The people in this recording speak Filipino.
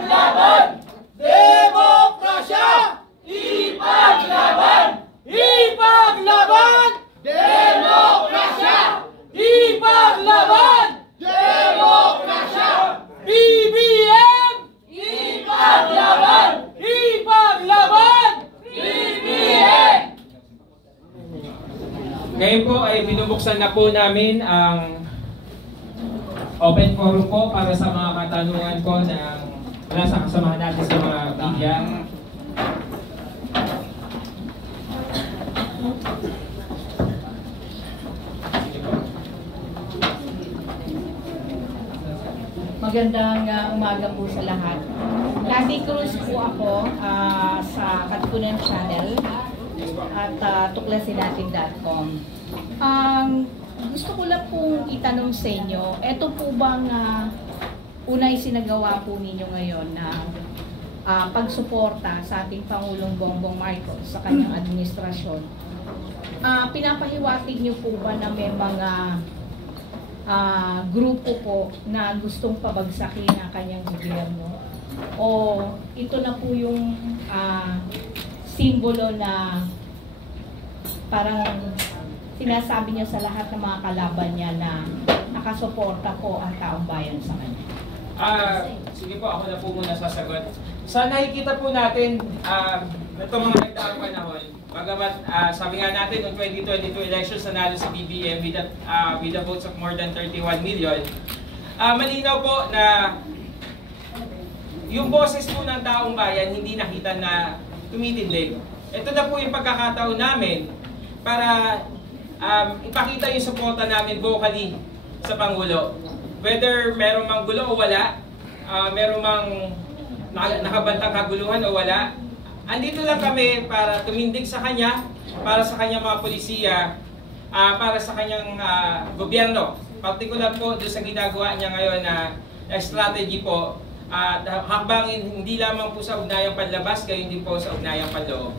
Ipaglaban! Demokrasya! Ipaglaban! Ipaglaban! Demokrasya! Ipaglaban! Demokrasya! BBM! Ipaglaban! Ipaglaban! BBM! Ngayon po ay binubuksan na po namin ang open forum po para sa mga katanungan ko mula sa kasamahan natin sa mga media. Magandang umaga po sa lahat. Cathy Cruz po ako sa Katipunan Channel at tuklasinnatin.com. Gusto ko lang pong itanong sa inyo, ito po bang unay sinagawa po ninyo ngayon na pagsuporta sa ating Pangulong Bongbong Marcos sa kanyang administrasyon? Pinapahiwatig niyo po ba na may mga grupo po na gustong pabagsakin ang kanyang gobyerno? O ito na po yung simbolo na parang sinasabi niya sa lahat ng mga kalaban niya na nakasuporta po ang taong bayan sa kanya? Sige po, ako na po muna sasagot. Sa nakikita po natin, itong mga nagdaang panahon, bagamat sabi nga natin noong 2022 elections nanalo si BBM with the votes of more than 31 million, malinaw po na yung boses po ng taong bayan hindi nakita na tumitindig. Ito na po yung pagkakataon namin para ipakita yung suporta namin vocally sa Pangulo. Whether merong mang gulo o wala, merong mang nakabantang kaguluhan o wala, andito lang kami para tumindig sa kanya, para sa kanyang mga polisiya, para sa kanyang gobyerno. Partikular po doon sa ginagawa niya ngayon na strategy po, hakbangin hindi lamang po sa ugnayang panlabas, gayon din po sa ugnayang panloob.